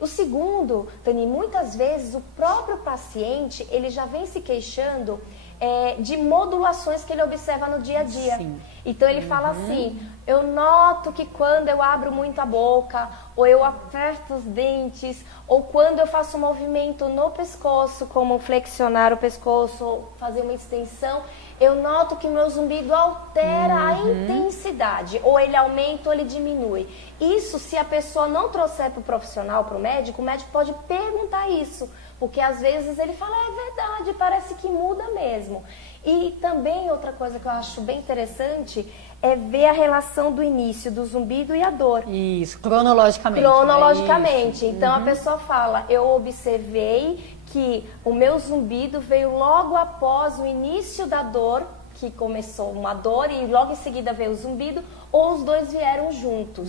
O segundo, Tani, muitas vezes o próprio paciente, ele já vem se queixando de modulações que ele observa no dia a dia. Sim. Então ele fala assim, eu noto que quando eu abro muito a boca, ou eu aperto os dentes, ou quando eu faço um movimento no pescoço, como flexionar o pescoço, ou fazer uma extensão, eu noto que meu zumbido altera a intensidade, ou ele aumenta ou ele diminui. Isso, se a pessoa não trouxer para o profissional, para o médico pode perguntar isso, porque às vezes ele fala, é verdade, parece que muda mesmo. E também outra coisa que eu acho bem interessante é ver a relação do início do zumbido e a dor. Isso, cronologicamente. Cronologicamente. Né? Isso. Então a pessoa fala, eu observei que o meu zumbido veio logo após o início da dor, que começou uma dor e logo em seguida veio o zumbido, ou os dois vieram juntos.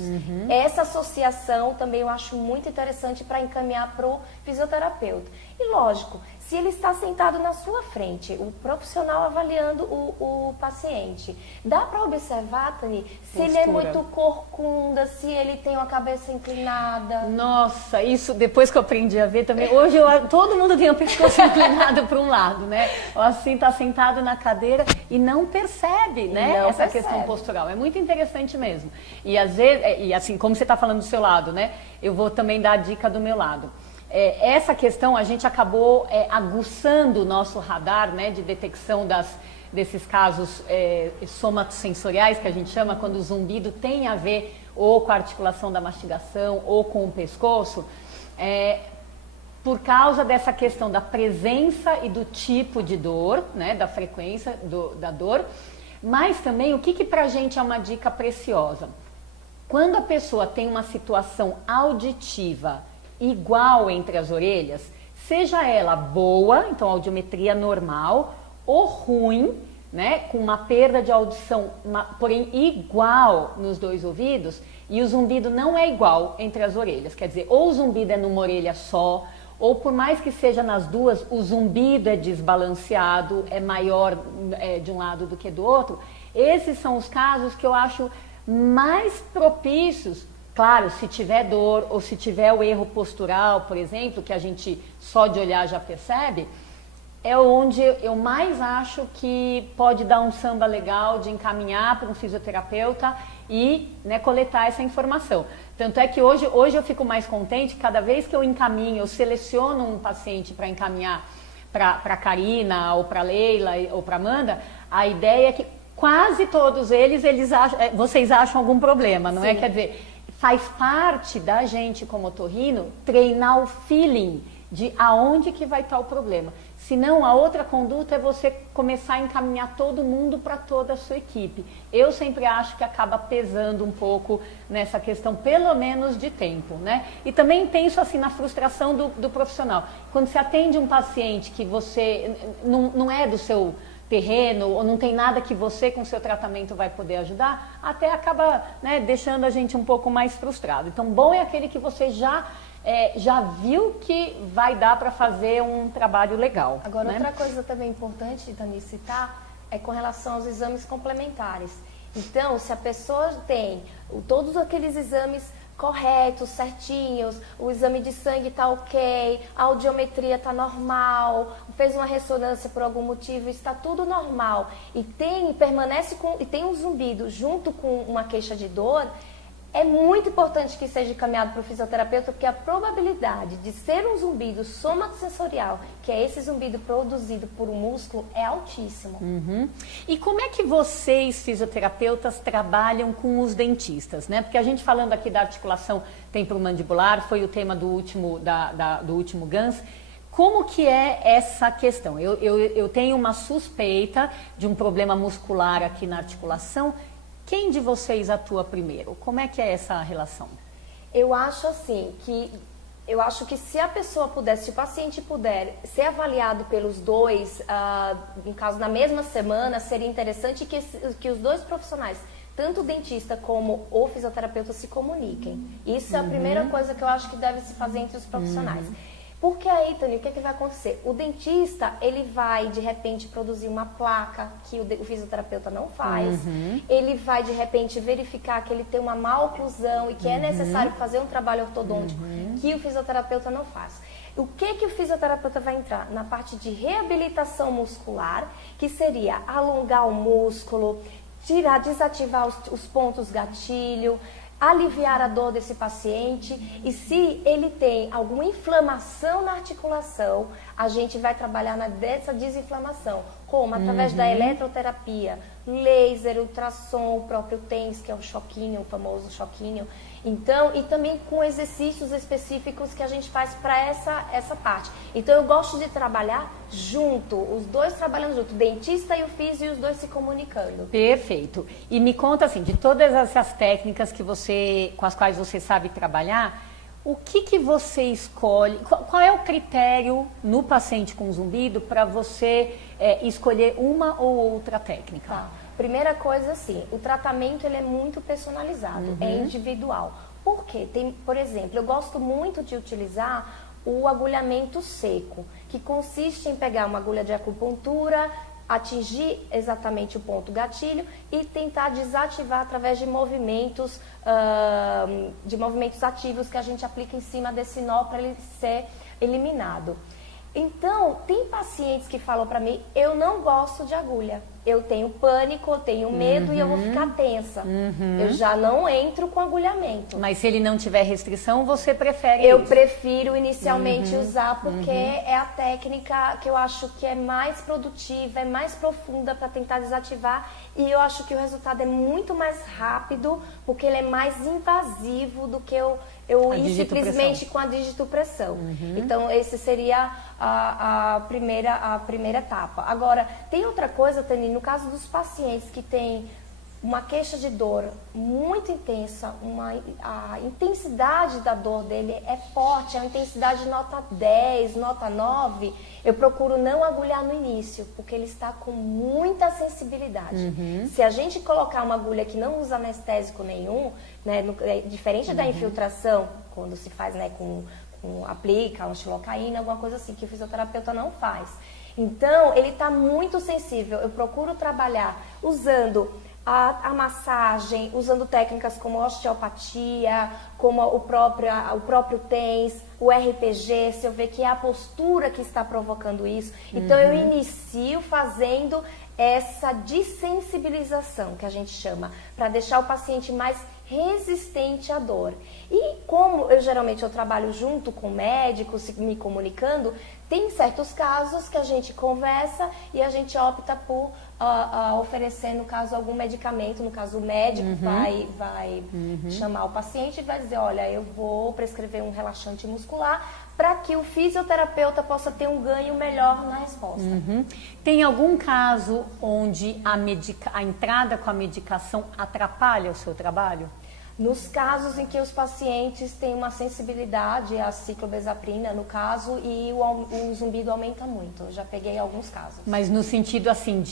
Essa associação também eu acho muito interessante para encaminhar para o fisioterapeuta. E lógico, se ele está sentado na sua frente, o profissional avaliando o paciente, dá para observar, Tani, se ele é muito corcunda, se ele tem uma cabeça inclinada. Nossa, isso depois que eu aprendi a ver também. Hoje todo mundo tem o pescoço inclinado para um lado, né? Ou assim, está sentado na cadeira e não percebe, né? Não essa percebe. Questão postural. É muito interessante mesmo. E às vezes, e assim, como você está falando do seu lado, né? Eu vou também dar a dica do meu lado. Essa questão a gente acabou aguçando o nosso radar, né, de detecção desses casos somatosensoriais, que a gente chama, quando o zumbido tem a ver ou com a articulação da mastigação ou com o pescoço, por causa dessa questão da presença e do tipo de dor, né, da frequência da dor, mas também o que pra gente é uma dica preciosa? Quando a pessoa tem uma situação auditiva igual entre as orelhas, seja ela boa, então audiometria normal, ou ruim, né, com uma perda de audição, porém igual nos dois ouvidos, e o zumbido não é igual entre as orelhas, quer dizer, ou o zumbido é numa orelha só, ou por mais que seja nas duas, o zumbido é desbalanceado, é maior de um lado do que do outro. Esses são os casos que eu acho mais propícios. Claro, se tiver dor ou se tiver o erro postural, por exemplo, que a gente só de olhar já percebe, é onde eu mais acho que pode dar um samba legal de encaminhar para um fisioterapeuta e, né, coletar essa informação. Tanto é que hoje eu fico mais contente, cada vez que eu encaminho, eu seleciono um paciente para encaminhar para a Karina, ou para a Leila, ou para a Amanda, a ideia é que quase todos eles acham, vocês acham algum problema, não é? Quer dizer, faz parte da gente como otorrino treinar o feeling de aonde que vai estar o problema. Senão, a outra conduta é você começar a encaminhar todo mundo para toda a sua equipe. Eu sempre acho que acaba pesando um pouco nessa questão, pelo menos de tempo, né? E também penso assim na frustração do profissional. Quando você atende um paciente que você não é do seu terreno, ou não tem nada que você com o seu tratamento vai poder ajudar, até acaba, né, deixando a gente um pouco mais frustrado. Então, bom é aquele que você já viu que vai dar para fazer um trabalho legal. Agora, né? outra coisa também importante, Tani, citar, é com relação aos exames complementares. Então, se a pessoa tem todos aqueles exames corretos, certinhos, o exame de sangue está ok, a audiometria está normal, fez uma ressonância por algum motivo, está tudo normal, e tem um zumbido junto com uma queixa de dor, é muito importante que seja encaminhado para o fisioterapeuta, porque a probabilidade de ser um zumbido somatosensorial, que é esse zumbido produzido por um músculo, é altíssimo. E como é que vocês, fisioterapeutas, trabalham com os dentistas, né? Porque a gente falando aqui da articulação temporomandibular, foi o tema do último GANS. Como que é essa questão? Eu tenho uma suspeita de um problema muscular aqui na articulação. Quem de vocês atua primeiro? Como é que é essa relação? Eu acho assim, eu acho que se a pessoa puder, se o paciente puder ser avaliado pelos dois, no caso na mesma semana, seria interessante que os dois profissionais, tanto o dentista como o fisioterapeuta, se comuniquem. Isso é a primeira coisa que eu acho que deve se fazer entre os profissionais. Porque aí, Tânia, o que vai acontecer? O dentista, ele vai, de repente, produzir uma placa que o fisioterapeuta não faz. Ele vai, de repente, verificar que ele tem uma má oclusão e que é necessário fazer um trabalho ortodôntico que o fisioterapeuta não faz. O que o fisioterapeuta vai entrar? Na parte de reabilitação muscular, que seria alongar o músculo, desativar os pontos gatilho, aliviar a dor desse paciente, e se ele tem alguma inflamação na articulação, a gente vai trabalhar dessa desinflamação, como através da eletroterapia, laser, ultrassom, o próprio TENS, que é o choquinho, o famoso choquinho. Então, e também com exercícios específicos que a gente faz para essa parte. Então, eu gosto de trabalhar junto, os dois trabalhando junto, o dentista e o fisio, e os dois se comunicando. Perfeito. E me conta assim, de todas essas técnicas com as quais você sabe trabalhar, o que você escolhe, qual é o critério no paciente com zumbido para você escolher uma ou outra técnica? Tá. Primeira coisa, assim, o tratamento ele é muito personalizado, é individual. Por quê? Por exemplo, eu gosto muito de utilizar o agulhamento seco, que consiste em pegar uma agulha de acupuntura, atingir exatamente o ponto gatilho e tentar desativar através de movimentos ativos que a gente aplica em cima desse nó para ele ser eliminado. Então, tem pacientes que falam para mim, eu não gosto de agulha, eu tenho pânico, eu tenho medo e eu vou ficar tensa. Eu já não entro com agulhamento. Mas se ele não tiver restrição, você prefere Eu isso? prefiro inicialmente usar, porque é a técnica que eu acho que é mais produtiva, é mais profunda para tentar desativar, e eu acho que o resultado é muito mais rápido, porque ele é mais invasivo do que eu ir simplesmente com a digitopressão. Então, esse seria a primeira etapa. Agora, tem outra coisa, Tani, no caso dos pacientes que têm uma queixa de dor muito intensa, a intensidade da dor dele é forte, é uma intensidade nota 10, nota 9, eu procuro não agulhar no início, porque ele está com muita sensibilidade. Se a gente colocar uma agulha que não usa anestésico nenhum, né, diferente da infiltração, quando se faz, né, aplica uma xilocaína, alguma coisa assim, que o fisioterapeuta não faz. Então, ele está muito sensível. Eu procuro trabalhar usando a massagem, usando técnicas como osteopatia, como o próprio TENS, o RPG, se eu ver que é a postura que está provocando isso. Então, eu inicio fazendo essa dessensibilização, que a gente chama, para deixar o paciente mais resistente à dor. E como eu trabalho junto com médicos, me comunicando, tem certos casos que a gente conversa e a gente opta por oferecer, no caso, algum medicamento. No caso, o médico vai chamar o paciente e vai dizer, olha, eu vou prescrever um relaxante muscular para que o fisioterapeuta possa ter um ganho melhor na resposta. Tem algum caso onde a entrada com a medicação atrapalha o seu trabalho? Nos casos em que os pacientes têm uma sensibilidade à ciclobenzaprina, no caso, e o zumbido aumenta muito. Eu já peguei alguns casos. Mas no sentido, assim,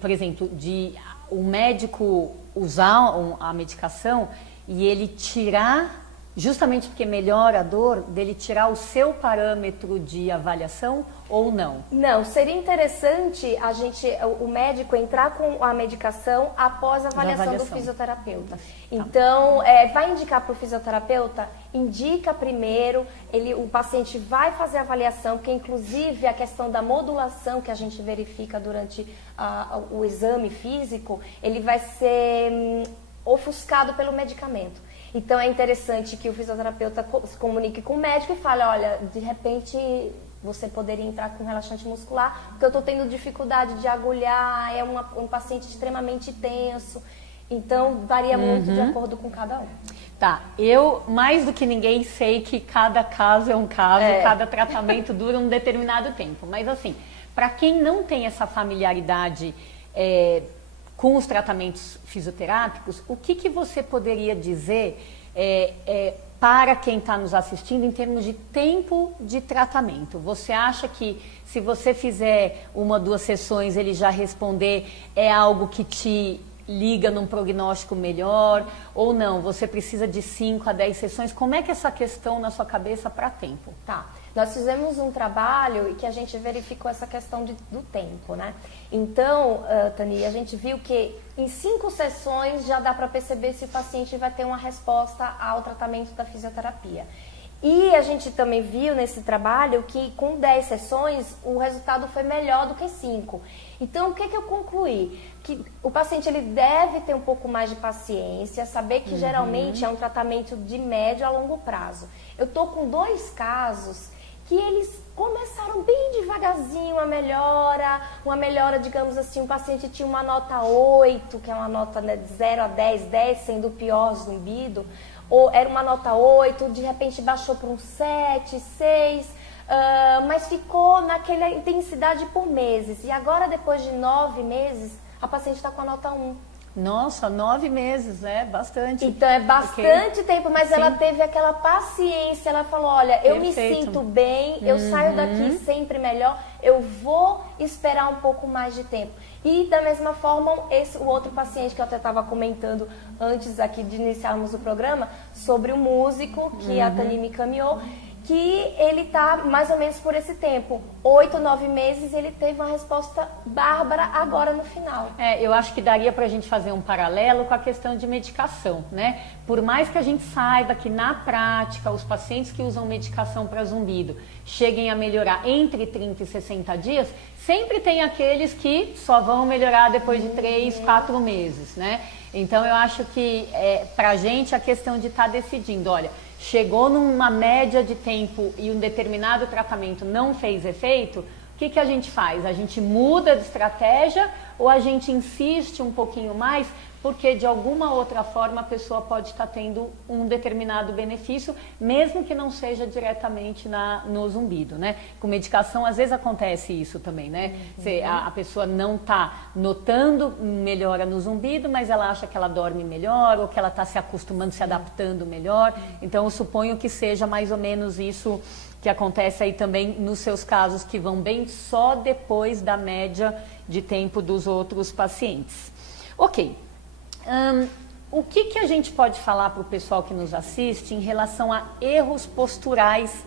por exemplo, de o médico usar a medicação e ele tirar, justamente porque melhora a dor, dele tirar o seu parâmetro de avaliação ou não? Não, seria interessante o médico entrar com a medicação após a avaliação do fisioterapeuta. Então, vai indicar para o fisioterapeuta, indica primeiro, o paciente vai fazer a avaliação, porque inclusive a questão da modulação que a gente verifica durante o exame físico, ele vai ser ofuscado pelo medicamento. Então, é interessante que o fisioterapeuta se comunique com o médico e fale, olha, de repente você poderia entrar com relaxante muscular, porque eu estou tendo dificuldade de agulhar, é um paciente extremamente tenso. Então, varia muito de acordo com cada um. Tá, eu mais do que ninguém sei que cada caso é um caso, cada tratamento dura um determinado tempo. Mas assim, para quem não tem essa familiaridade com os tratamentos fisioterápicos, o que você poderia dizer para quem está nos assistindo em termos de tempo de tratamento? Você acha que se você fizer 1 ou 2 sessões ele já responder é algo que te liga num prognóstico melhor ou não? Você precisa de 5 a 10 sessões? Como é que é essa questão na sua cabeça para tempo? Tá. Nós fizemos um trabalho e que a gente verificou essa questão do tempo, né? Então, Tani, a gente viu que em 5 sessões já dá para perceber se o paciente vai ter uma resposta ao tratamento da fisioterapia. E a gente também viu nesse trabalho que com 10 sessões o resultado foi melhor do que 5. Então, o que eu concluí? Que o paciente ele deve ter um pouco mais de paciência, saber que geralmente é um tratamento de médio a longo prazo. Eu tô com 2 casos que eles começaram bem devagarzinho uma melhora, digamos assim, o paciente tinha uma nota 8, que é uma nota, né, de 0 a 10, 10 sendo o pior zumbido, ou era uma nota 8, de repente baixou para um 7, 6, mas ficou naquela intensidade por meses. E agora, depois de 9 meses, a paciente está com a nota 1. Nossa, 9 meses, é bastante. Então é bastante tempo, mas Sim. ela teve aquela paciência, ela falou, olha, eu Perfeito. me sinto bem, eu saio daqui sempre melhor, eu vou esperar um pouco mais de tempo. E da mesma forma, o outro paciente que eu até estava comentando antes aqui de iniciarmos o programa, sobre o músico que a Tani me encaminhou, que ele tá mais ou menos por esse tempo, 8, 9 meses, ele teve uma resposta bárbara agora no final. Eu acho que daria para a gente fazer um paralelo com a questão de medicação, né? Por mais que a gente saiba que na prática os pacientes que usam medicação para zumbido cheguem a melhorar entre 30 e 60 dias, sempre tem aqueles que só vão melhorar depois de 3, 4 meses, né? Então eu acho que para a gente a questão de estar decidindo, olha, chegou numa média de tempo e um determinado tratamento não fez efeito, o que a gente faz? A gente muda de estratégia ou a gente insiste um pouquinho mais, porque de alguma outra forma a pessoa pode estar tendo um determinado benefício, mesmo que não seja diretamente no zumbido, né? Com medicação às vezes acontece isso também, né? A pessoa não está notando melhora no zumbido, mas ela acha que ela dorme melhor ou que ela está se acostumando, se adaptando melhor. Então eu suponho que seja mais ou menos isso que acontece aí também nos seus casos que vão bem só depois da média de tempo dos outros pacientes. Ok. O que a gente pode falar para o pessoal que nos assiste em relação a erros posturais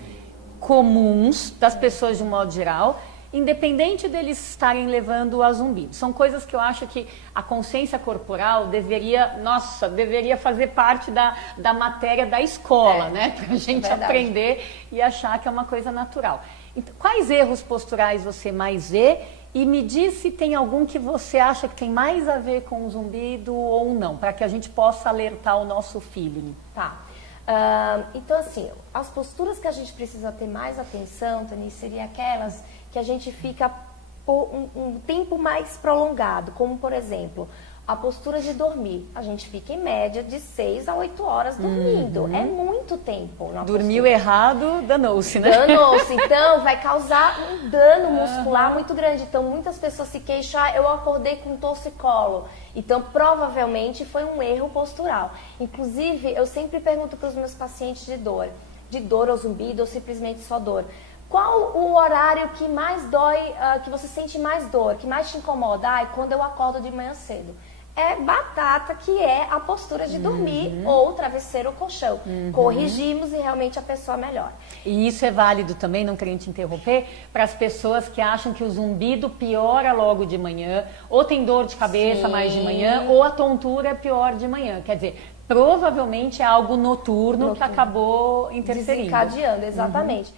comuns das pessoas de um modo geral, independente deles estarem levando a zumbido? São coisas que eu acho que a consciência corporal deveria fazer parte da matéria da escola, né? Para a gente aprender e achar que é uma coisa natural. Então, quais erros posturais você mais vê? E me diz se tem algum que você acha que tem mais a ver com o zumbido ou não, para que a gente possa alertar o nosso feeling. Tá. Então, assim, as posturas que a gente precisa ter mais atenção, Tani, seria aquelas que a gente fica por um tempo mais prolongado, como, por exemplo, a postura de dormir. A gente fica em média de 6 a 8 horas dormindo. É muito tempo. Dormiu errado, danou-se, né? Danou-se. Então, vai causar um dano muscular muito grande. Então, muitas pessoas se queixam, eu acordei com torcicolo. Então, provavelmente foi um erro postural. Inclusive, eu sempre pergunto para os meus pacientes de dor ou zumbido ou simplesmente só dor. Qual o horário que mais dói, que você sente mais dor, que mais te incomoda? Quando eu acordo de manhã cedo. É batata, que é a postura de dormir, ou travesseiro ou colchão. Corrigimos e realmente a pessoa melhora. E isso é válido também, não querendo te interromper, para as pessoas que acham que o zumbido piora logo de manhã, ou tem dor de cabeça mais de manhã, ou a tontura é pior de manhã. Quer dizer, provavelmente é algo noturno que acabou interferindo. Desencadeando, exatamente.